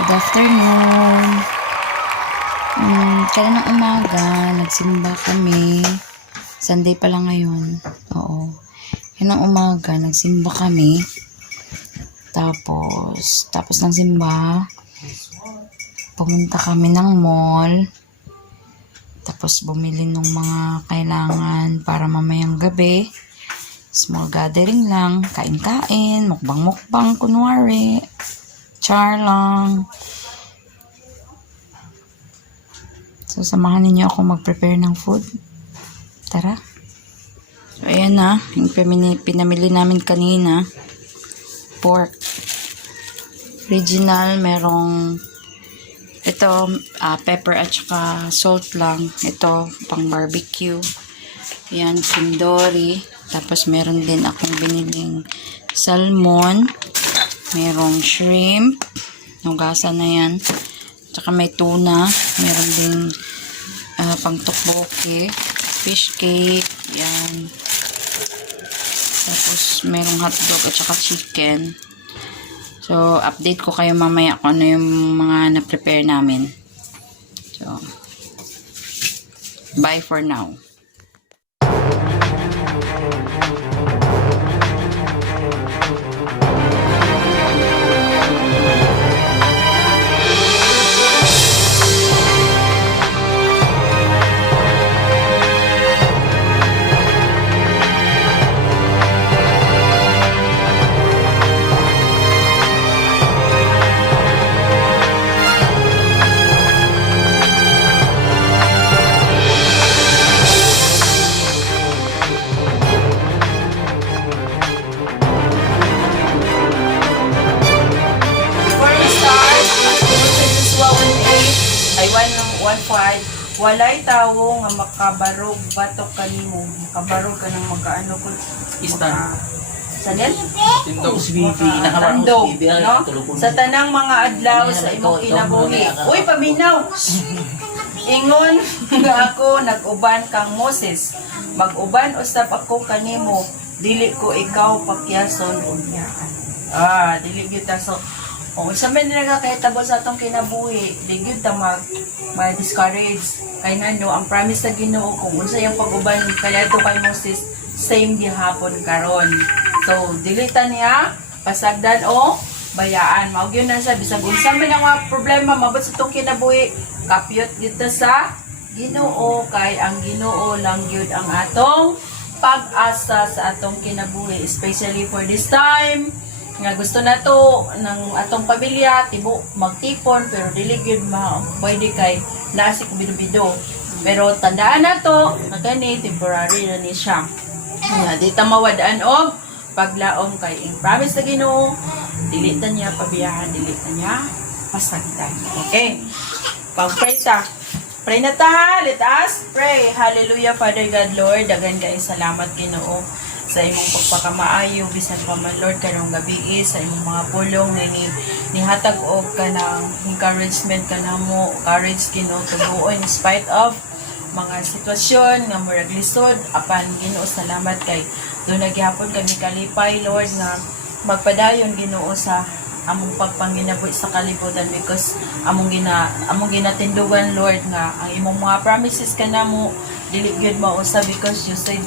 Good afternoon. Kanina umaga, nagsimba kami. Sunday pa lang ngayon. Oo. Kanina umaga, nagsimba kami. Tapos ng simba, pumunta kami ng mall. Tapos bumili ng mga kailangan para mamayang gabi. Small gathering lang, kain-kain, mukbang-mukbang, kunwari. Char lang. So, samahan ninyo ako mag-prepare ng food. Tara. So, ayan na. Yung pinamili namin kanina. Pork. Original, merong ito, pepper at saka salt lang. Ito, pang barbecue. Ayan, sindori. Tapos, meron din akong biniling salmon. Merong shrimp. Nugasan na yan. Tsaka may tuna. Meron din pang tteokbokki. Fish cake. Yan. Tapos merong hotdog at saka chicken. So, update ko kayo mamaya kung ano yung mga na-prepare namin. So, bye for now. Ay 1.5 walay tawo nga makabarog batok kanimo makabarog ka ng magkaano ko Istan. sanin Tindog swifi. tandog no sa tanang mga adlaw sa imong kinabuhi uy paminaw ingon nga ako nag-uban kang Moses mag-uban usab ako kanimo dili ko ikaw pakyason unyaan dili gyud ta so sa may nagkakahitabo sa atong kinabuhi, di gyud ta ma-discourage. Kay ngano ang promise sa Ginoo kung unsa yung pag-uban kaya to kay Moses, same gihapon karon. So, dili ta niya pasagdan o bayaan. Mao gyud na sa bisag unsa man ang mga problema mabot sa atong kinabuhi, kapyot gyud ta sa Ginoo kay ang Ginoo lang gyud ang atong pag-asa sa atong kinabuhi, especially for this time nga gusto na to ng atong pamilya tibo magtipon pero dili gyud pwede kay nasi kubido-bido pero tandaan na to na gani temporary na ni siya di ta mawadaan og paglaom kay in promise na Ginoo dili ta niya pabiyahan dili ta niya pasagdan. Okay, pag-pray ta. Pray na ta, let us pray. Hallelujah, Father God, Lord, dagan kay salamat Ginoo sa imong pagpakamaayo bisan pa man Lord karong gabi sa imong mga pulong na nihatag og kanang encouragement kanamo courage Ginoo to go in spite of mga sitwasyon nga murag lisod apan Ginoo salamat kay dunay gihapon kami kalipay Lord nga magpadayon Ginoo sa among pagpanginabuhi sa kalibutan because among ginatindugan Lord nga ang imong mga promises kanamo dili gyud mausa because you said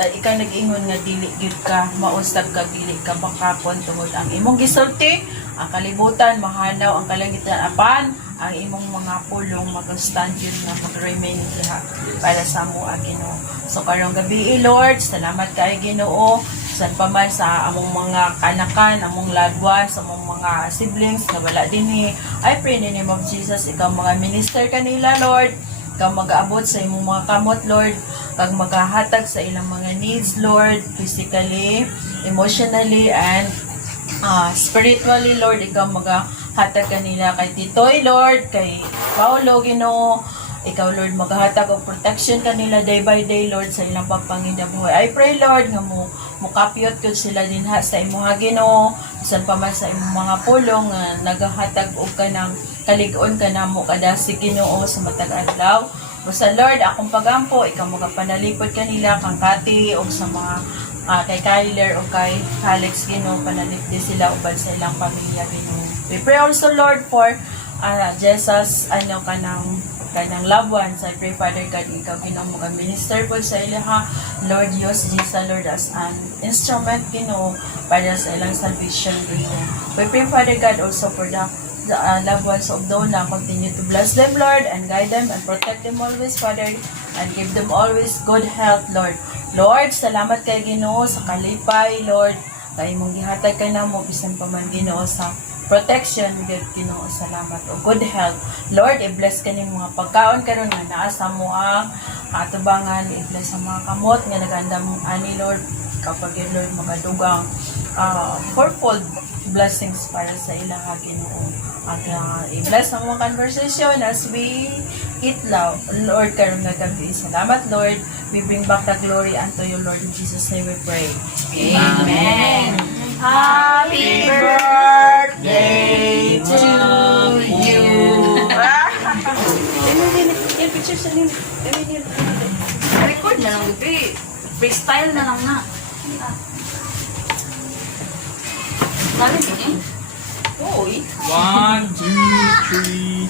ikaw nag-ingon nga dili gyud ka mausab ka dili ka makapon tungod ang imong gisulti ang kalibutan mahanaw ang kalangitan apan ang imong mga pulong mag-stand yun nga mag-remain diha para sa amo Ginoo. So karong gabi Lord salamat kay Ginoo san pa man sa among mga kanakan among loved ones among mga siblings nga wala dinhi I pray in the name of Jesus ikaw mga minister kanila Lord kag mag-aabot sa imong mga kamot Lord kag maghahatag sa ilang mga needs Lord physically, emotionally and spiritually Lord ikaw maghahatag kanila kay Titoy Lord kay Paulo Ginoo ikaw Lord maghahatag og protection kanila day by day Lord sa ilang pagpanginabuhi. I pray Lord nga mukapyot kun sila dinha sa imong Ginoo bisan pa man sa imong mga pulong nga nagahatag og kanang kalig-on kanamo kada si Ginoo sa matag adlaw. Basta Lord, akong pagampo, ikaw magapanalipod kanila kang kati o sa mga kay Kyler o kay Alex Ginoo, panalipdi sila ubad sa ilang pamilya Ginoo. We pray also Lord for Jesus kanang loved ones. I pray Father God, ikaw Ginoo mo minister po sa ilaha. Lord, use Jesus Lord as an instrument Ginoo para sa ilang salvation Ginoo. We pray Father God also for the loved ones of Donna. Continue to bless them Lord and guide them and protect them always Father, and give them always good health Lord. Lord, salamat kay Ginoo sa kalipay Lord, kay mong gihatag ka na mo bisan pa man Ginoo sa protection gid Ginoo, salamat o good health Lord. I-bless ka ning mga pagkaon karon nga naa sa mo ang katubangan. I-bless ang mga kamot nga naganda mong ani Lord, kapag yun Lord magadugang fourfold blessings para sa ilang Ginoo. At i-bless ang mga conversation as we eat Lord karon nga gabi. Salamat Lord. We bring back the glory unto you Lord, in Jesus name we pray. Amen. Happy birthday to you. Yan picture sa nila. Record na lang, Bibi. Freestyle na lang na. Sabi din eh. Uy. 1, 2,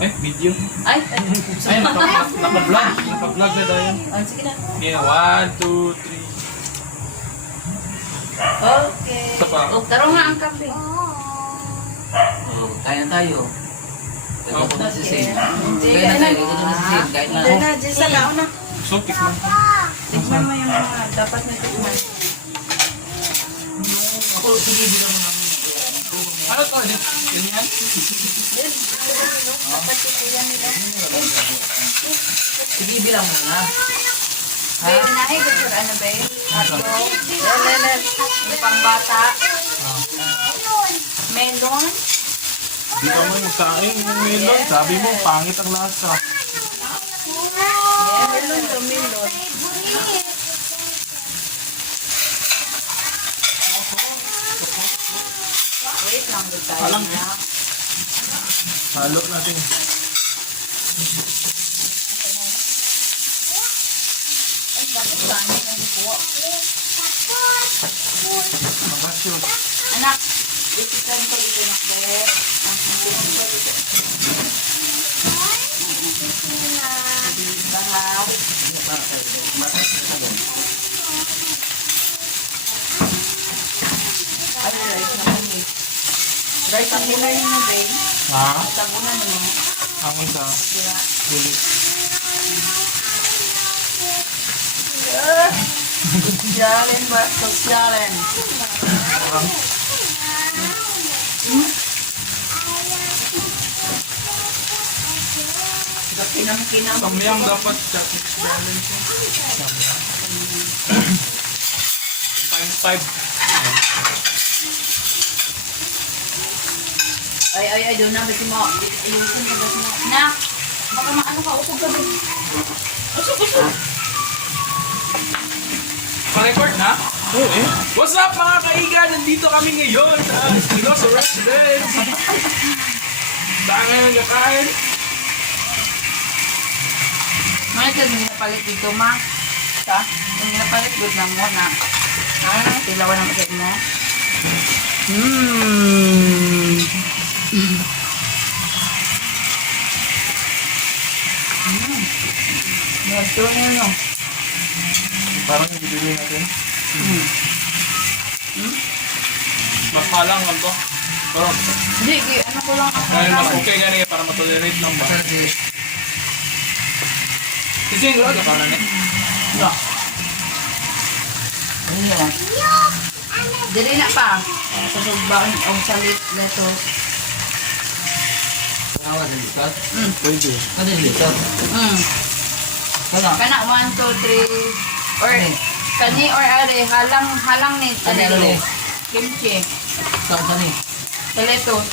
3. Video. Ay, Naka-vlog. Naka-vlog na tayo. Sige na. Yeah, 1, 2, 3. Okay. Isa pa. taro nga ang kape. Kaya tayo. Oh. Kaya na si Sin. Hindi Kaya na na. tayo. Kaya na si Sin. Kaya na. Hindi na. Jessa, kao na. So, tikman. Tignan mo yung mga dapat na tignan. Ako, sige, bilang mo namin. Ano to? Yun yan? Dapat tignan nila. Sige, bilang mo na. Be, unahin ko sure ano be? Lele. Yung pangbata. Melon. Di ka mo magkain ng melon. Sabi mo, pangit ang lasa. Melon to melon. Wait lang din tayo Alam. na. Halo natin. Magasyo. Anak, isikan ko dito na be. Ang isikan ko dito. Bahas. Ay, rice naman eh. Rice ang gulay mo be. Ha? Tabunan mo. Ang isa. Diba? Dili. Sosyalin ba? Sosyalin. Kinang-kinang. Samyang dapat chopsticks balance. Times 5. Ay, doon na. Kasi mo, ilusin ka kasi mo. Nak, baka maano ka, usog ka ba? Usog. Pa-record na? Oo eh. What's up mga kaiga? Nandito kami ngayon sa Espinosa Residence. Saan ngayon kakain? May ito, hindi napalit dito, ma. Sa? Hindi napalit, good lang mo na. Tilawan ang masakit mo. Gusto niyo no? Parang yung bibili natin. Makalang lang to. Pero, Hindi, ano ko lang ako. ngayon mas okay nga para matolerate lang ba? Saan si... Kasi yung gano'n ka na eh. No. Ano yan? Dili na pa. Sasubaan o sa lettuce. Tawa na dito? Pwede. Ano yung dito? Ano? Kana 1, 2, 3 or kani or are halang ni Ano ni? kimchi. Saan ka ni? Sa lettuce.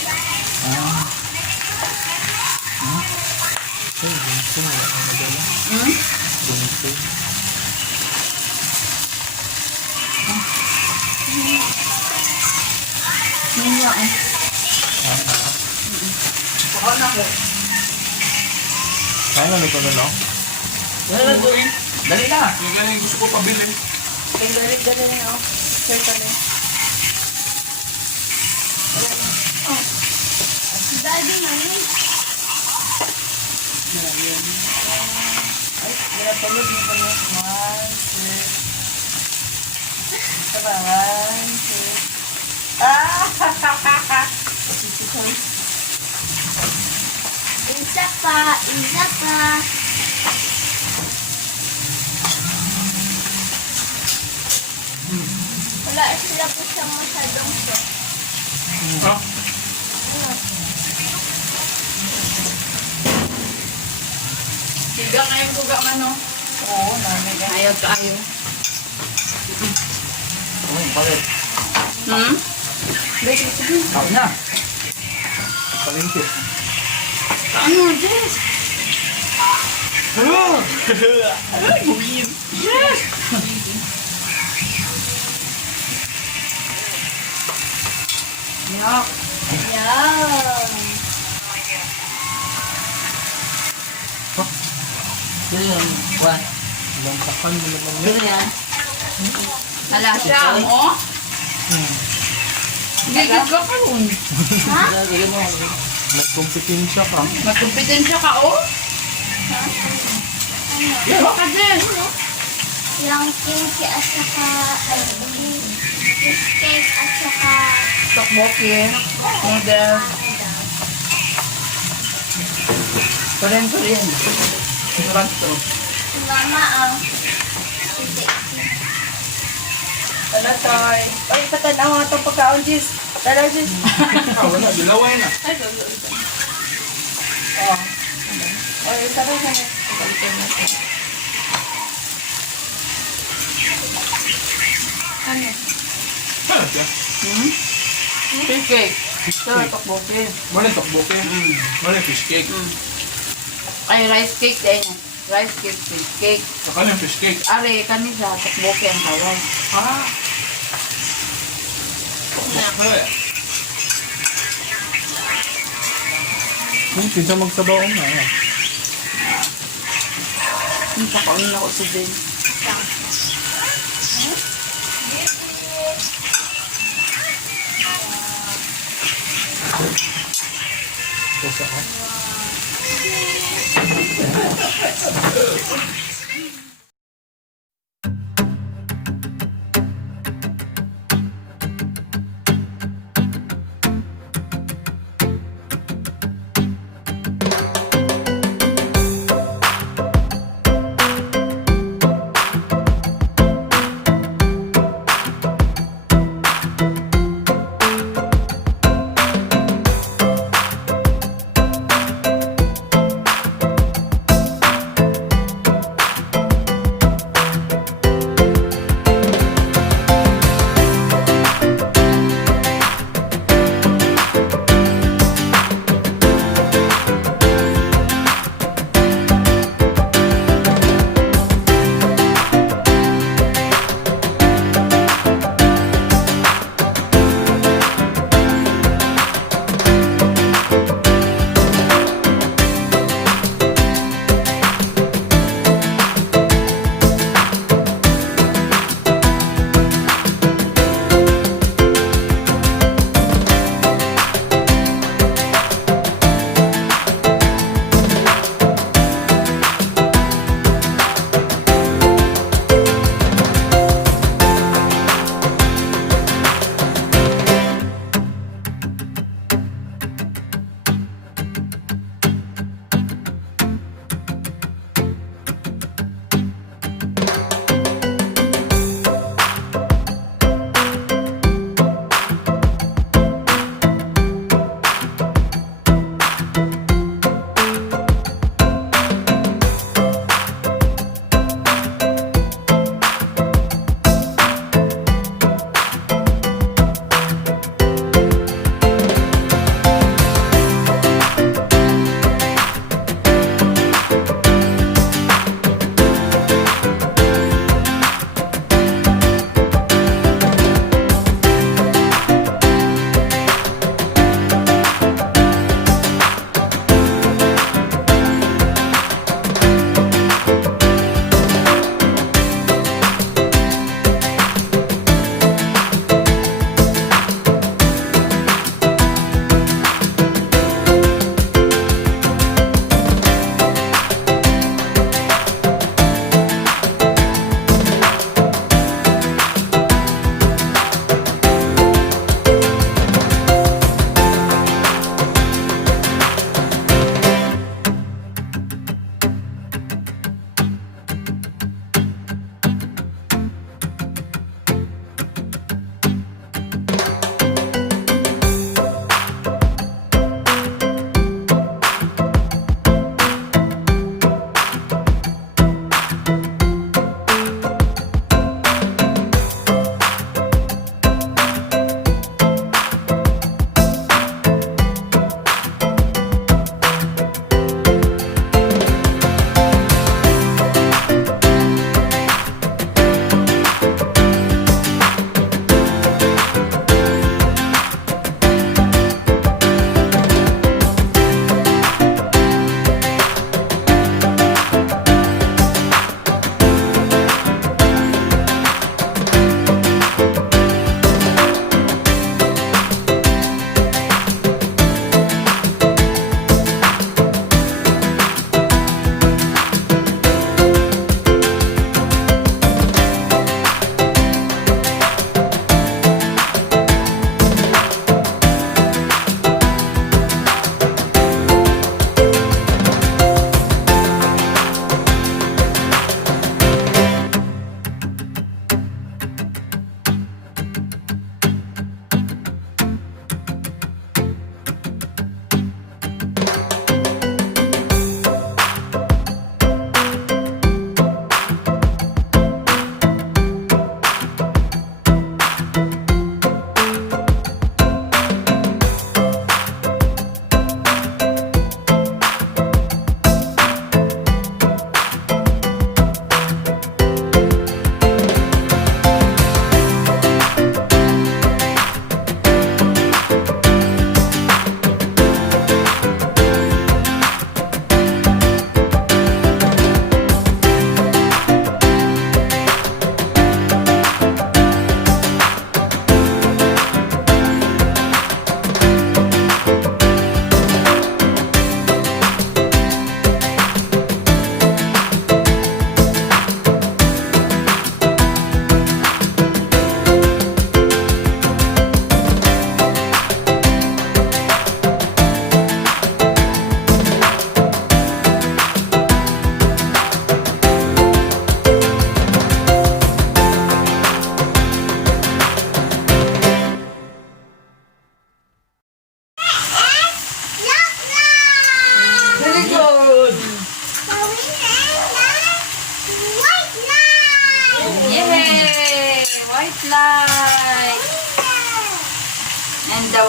Hindi eh. Kaya na nito na lang. Ano lang doon? Dali na. Yung ganyan gusto ko pabili. Dali na, oh. Sir, dali. Daddy, mami. Ay, pinapalog mo ba yun? 1, 2. Ito ba? 1, 2. Ah! Pasisikoy. Isa pa, isa pa. Wala sila po sa masyadong to. Ha? Tiga ngayon ko ga ano. Oo, namin. Ayaw kayo. Uy, bakit? Hmm? Tao na. Palengke. Ano, Jess? Ay, buwin. Yes! Yak. Yan. Dali yung, Juan. Ilang takan mo naman yan. Dali yan. Nalasya mo? Hindi ka ka karoon. Dali mo. May kompetensya ka. Magkompetensya ka, oh? Baka, Jess. Yung kimchi at saka, cheesecake at saka, Tokboki. Noodles. Korean. Ranto. si mama ang cheesecake. Ano, Toy? Ay, patanaw nga itong pagkaon, Jis. Tara, Jis. Ah, wala. Dilaway na. Oh. Ay, tara, tara. Ano? Ano siya? Cheesecake. Fish Ito, cake. tokboki. Wala yung tokboke. Wala yung fish cake. Ay, rice cake din. Rice cake, fish cake. Akala yung fish cake. Are, kanisa, tokboki ang tawag. Ah! Tokboke. Kung kinsa magsabaw na. Ang pakaon na ko sa din. Kusa ka.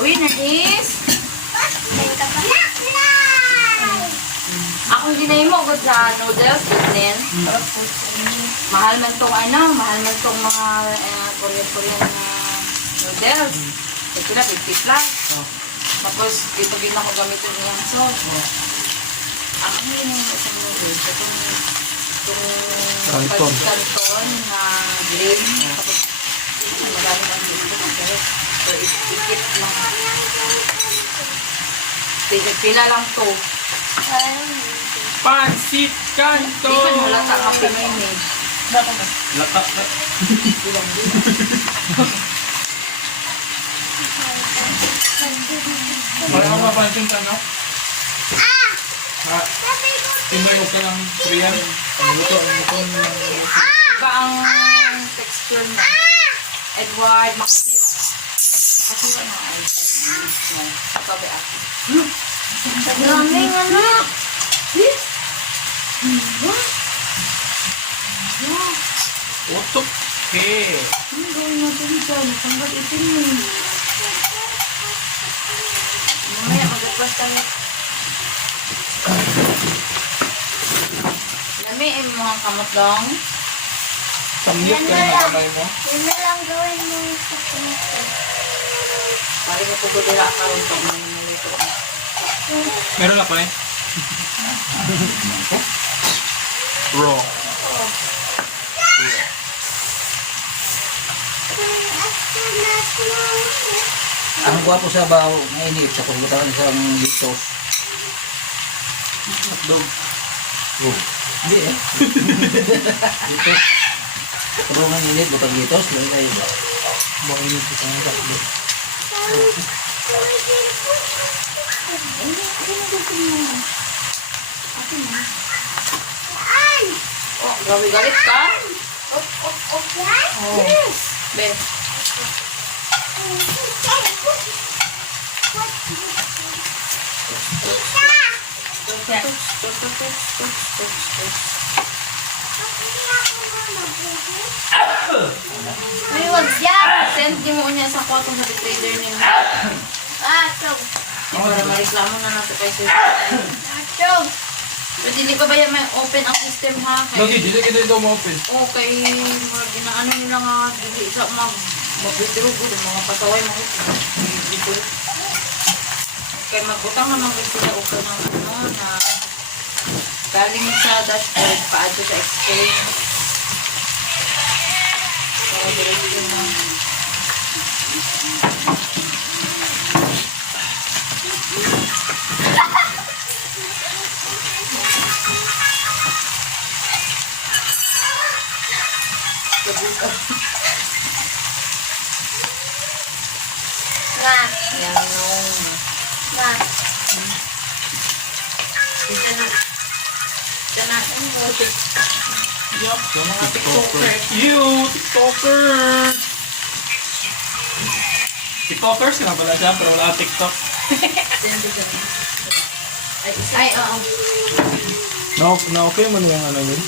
gagawin is ako hindi mo agad sa noodles, din. Mahal man tong mahal man tong mga Korean noodles. Ito na 50 plus. Tapos dito din ako gamitin niyang sauce. Ako yun yung isang noodles. Itong canton na green. Tapos magamit ang dito. So ikit lang. Pila lang to. Pansit Canton! Di man halata ang Pinoy eh. Lata. Wala ka mapansin ka, no? Pinoy ka ng Korean. Luto ang Iba ang texture niya. Edward, makasira. Makasira na ay. Sabi ako. Daming ano. utok. Okay. Ano gawin natin dyan? Tanggal itin mo. Mamaya mag-request tayo. Lami ay mga kamot lang. Samyot ka na kamay mo. Yun na lang gawin mo sa kumito. Pari ko po dira karon pag may nalito. Meron na pa eh. Raw. Ang gwapo sa baho, ngayon sa pagbutangan isang litos. Hotdog. Oh. Hindi eh. Litos. Turungan init, butang litos, lang tayo ba? Makinig ko sa mga hotdog. Oh, grabe galit ka? Oh. Yes. Be. Ay, wag dyan. Send mo niya sa kwarto sa trader niya. Atog. Para mareklamo na natin kay sir. Atog. Pwede di pa ba yan may open ang system ha? Lagi, dito kita ito ma-open. Okay, mga ginaano nila nga dili sa mag-withdraw ko mga pasaway mga dito. Kaya magbutang naman ko sila okay ng na galing sa dashboard paadto sa exchange. Para diretso na. Nga. Yan nung Nga. ito na. Ito na. Yup, mga TikToker. You, TikToker! TikTokers nga pala siya, pero wala TikTok. Ay, oo. Na okay mo na yung ano yun?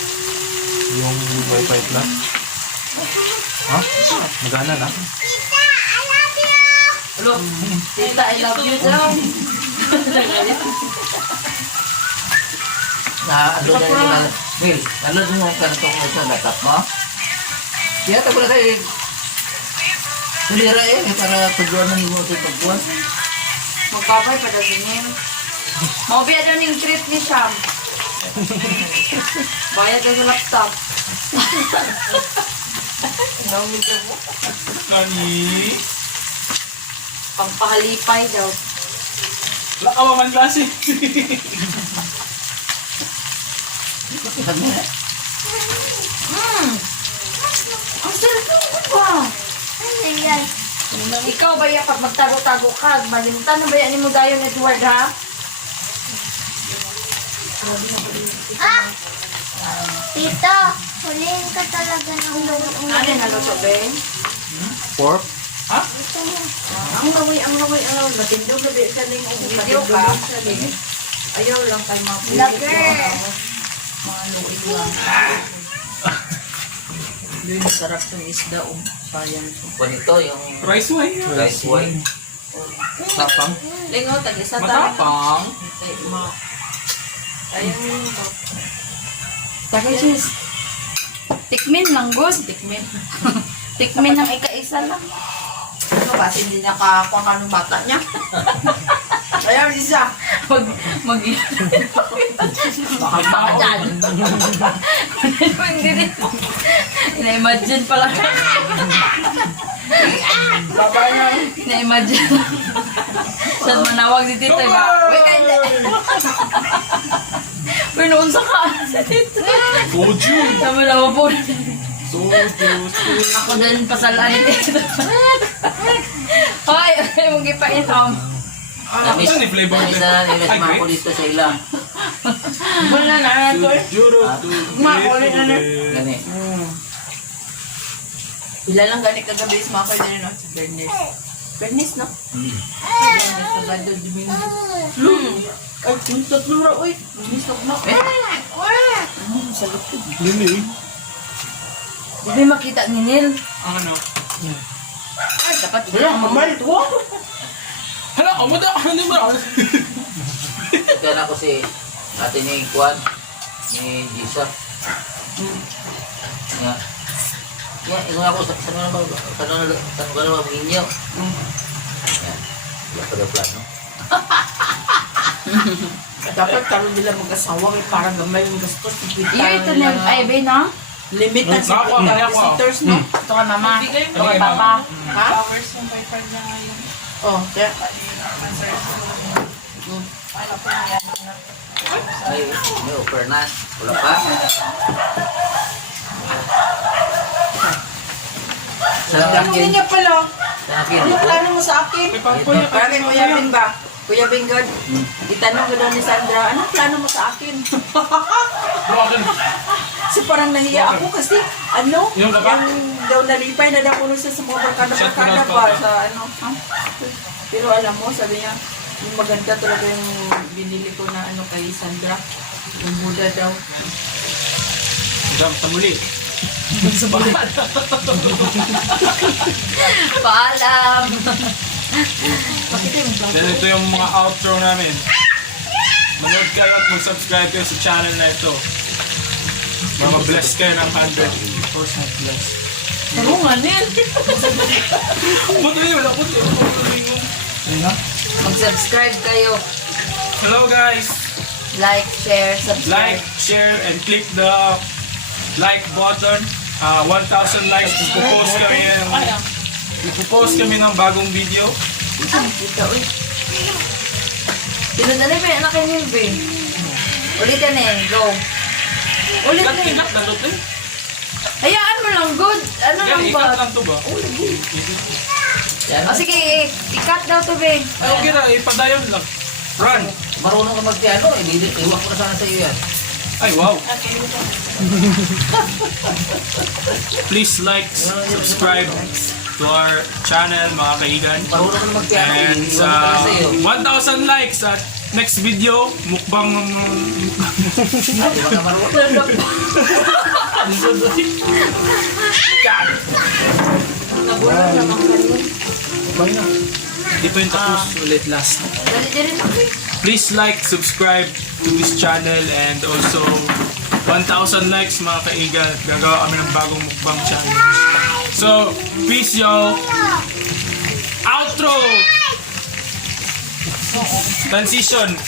Yung Wi-Fi plus? Ha? Magana na? Hello. Tita, I love you daw. Ano na yung mga... Mil, ano din yung kantok mo sa laptop mo? Kaya tayo na kayo. Tulira eh, para pagduanan mo ito pagbuwan. Magpapay pa daw din. Maubaya daw yung treat ni Sham. Bayad daw sa laptop. Nani? Pampahalipay daw. Wala ka man klase. Ang sarap naman ba? Ano yan? Ikaw ba yan pag magtago-tago ka? Malimtan na ba yan ni mo dayon Edward ha? Ah! Tito, huliin ka talaga ng loob. Ano na luto Ben? Pork? Ha? Ang laway. Matindog na ba sa ling video ka? Ayaw lang tayo mga Lager. mga luwin lang. Hindi, masarap yung isda o. Sayang. Kung ito yung Rice wine. rice wine. Tapang. Lingo, tag-isa tayo. Matapang. Ay, ayun mo. Taka, cheese. Tikmin lang, good. Tikmin. Tikmin ng ika-isa lang. Ano kasi hindi niya kakakuha ka ng bata niya. Kaya isa. Mag... Baka dyan. Hindi rin. Ina-imagine pala. Baba na. Ina-imagine. Saan manawag si Tito, ba? Uy, kaya. Uy, noon sa kaan si Tito. Soju. Sabi na po. Soju. Ako din pasalaan ni Tito. Hoy, ay mong ipainom. Ano ni flavor Isa na nila Ay, mga great. dito sa ila. Wala na ito eh. Juro. Makulit na na. Gani. Pila lang gani kagabi is mga kayo no? Si Bernice. Bernice, no? Bernice, Sabado, Domingo. Ay, yung tatlo ra, uy. Bernice, no? Sa lupit. Lili. Hindi makita ni Neil. Ang ano? Ay, dapat wala, mamal ito. Hala, kamuda ka na ba? Kaya ako si ate ni Juan, ni Jisa. Nga. Nga, ingon ako sa mga mga inyo. Yan pada plano. Dapat karoon nila mag-asawa kay para gamay yung gastos. Iyo ito na. Ay, be, no? Limitan sa Nakuha, mga nakuha. visitors, no? Ito ka, mama. Ito ka, papa. Ha? Oh, kaya. May offer na. Wala pa. Sa Tanong akin. niya pala. Sa akin. Ano plano mo sa akin? May pangkuya Para kay Kuya Bing ba? Kuya Bingod, itanong ko daw ni Sandra, ano plano mo sa akin? So parang nahiya ako kasi ano, Yung baba? daw nalipay na daw ulo sa mga barkada-barkada ba sa ano. Pero alam mo, sabi niya, yung maganda talaga yung binili ko na ano kay Sandra. Yung Buddha daw. Hanggang sa muli. Paalam. Bakit yung vlog? Then ito yung mga outro namin. Manood kayo at mag-subscribe kayo sa channel na ito. Bless kayo ng 100%. Bless. Tarungan, Neil. Puto yun, wala puto. Mag-subscribe kayo. Hello guys! Like, share, subscribe. Like, share, and click the like button. 1,000 likes. Ipopost kami ng bagong video. Dito, uy. Tinundan na ba yung anak kay Neil, be? Ulitin na yun, go. Ulit na yun. Ikat na to, eh. Hayaan mo lang, good. Ano lang Ikat ba? lang to ba? Yan. O sige, i-cut daw to, be. Ay, okay na. Ipadayon lang. Run! Marunong ka magpiano, iwan ko na sana sa iyo yan. Ay, wow. Please like, subscribe to our channel, mga kaigan. Marunong ka na magpiano, And iwan ko na sa iyo. 1,000 likes at next video, mukbang... Di ba ka marunong? Nagulat naman kayo. Ito yung tapos ulit last. Dali-dali na, be. Please like, subscribe to this channel and also 1,000 likes mga kaigan. Gagawa kami ng bagong mukbang channel. So, peace y'all. Outro! Transition.